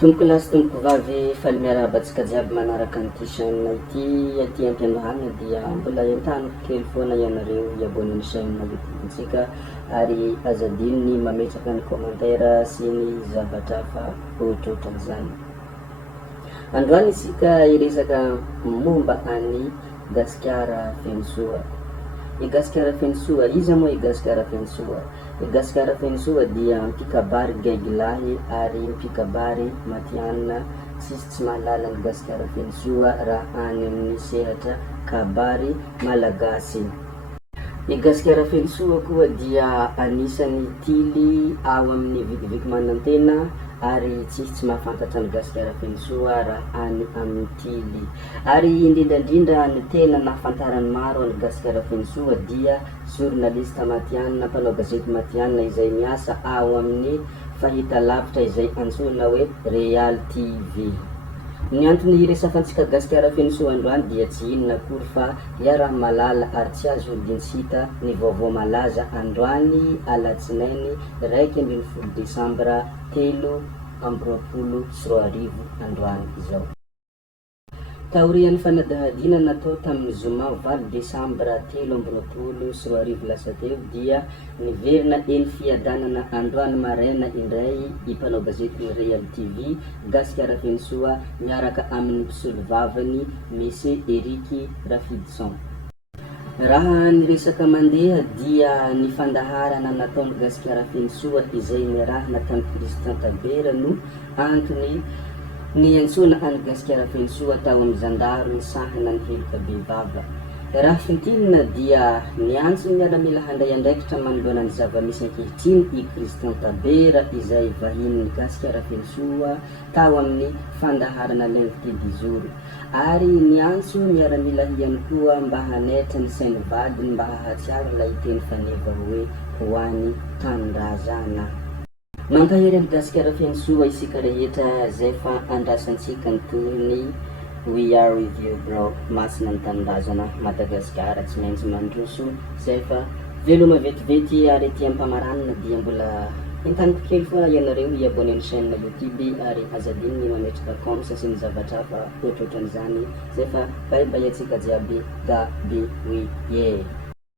Tompoko lahy sy tompoko vavy faly miarahaba antsika jiaby manaraka an'ity chaîne ity aty am-pianarana dia mbola entaniko kely foana ianareo iabony ny chaîne youtube-ntsika ary azadino ny mametraka ny commentaire sy ny zavatra hafa ohatrohatran'izany. Androany isika iresaka momba any gasikara fenosoa. I gasikara fenosoa, iza moa i gasikara fenosoa? I gasikara fenosoa dia mpikabary gaigilahy ary mpikabary matianina tsy mahalala ny gasikara fenosoa raha any amin'ny sehatra kabary malagasy. I gasikara fenosoa koa dia anisan'ny tily ao amin'ny vikiviky manantena ary tsy mahafantatra ny gasikara fenosoa raha any amin'ny tily. Ary indrindrandrindra ny tena nahafantarany maro ny gasikara fenosoa dia journaliste matianina, mpanao gazety matianina izay miasa ao amin'ny fahitalavitra izay antsoina hoe Real TV. Ny antony iresafantsika gasikara fenosoa androany dia tsy inona akory fa iaraha-malala ary tsy azo hodintsika ny vaovao malaza androany alatsinainy 1 Desambra 2023 androany izao. Taorian'ny fanadihadina natao tamin'ny zoma 4 Desambra 2023 lasa teo dia niverina eny fiadanana androany maraina indray i mpanao gazety ny Real TV gasikara fenosoa miaraka amin'ny mpisolo vavany Monsieur Eric Rafidson. Raha niresaka mandeha dia ny fandaharana nataony gasikara fenosoa izay niarahana tamin'ny Christian Tabera no antony ny antsoina any gasikara fenosoa tao amin'ny zandaro ny sahana ny heloka bevava. Raha fintinina dia niantso ny miaramila handray andraikitra manoloana ny zava-misy ankehitriny i Christian Tabera izay vahin'ny gasikara fenosoa tao amin'ny fandaharana l'invité du jour. Ary niantso miaramila ihany koa mba hanaitra ny sainy vadiny mba hahatsiaro ilay teny faneva hoe hoany tanindrazana. Mampahery amin'ny gasikara fenosoa isika rehetra zay fa andrasantsika ny toriny We are with you bro, masina ny tanindrazana Madagasikara tsy maintsy mandroso zay fa veloma vetivety ary ety ampamaranina dia mbola entaniko kely foana ianareo iabony amin'ny chaîne youtube ary azadino ny mametraka comments sy ny zavatra hafa ohatrohatran'izany zay fa bye bye atsika jiaby da be we yeah.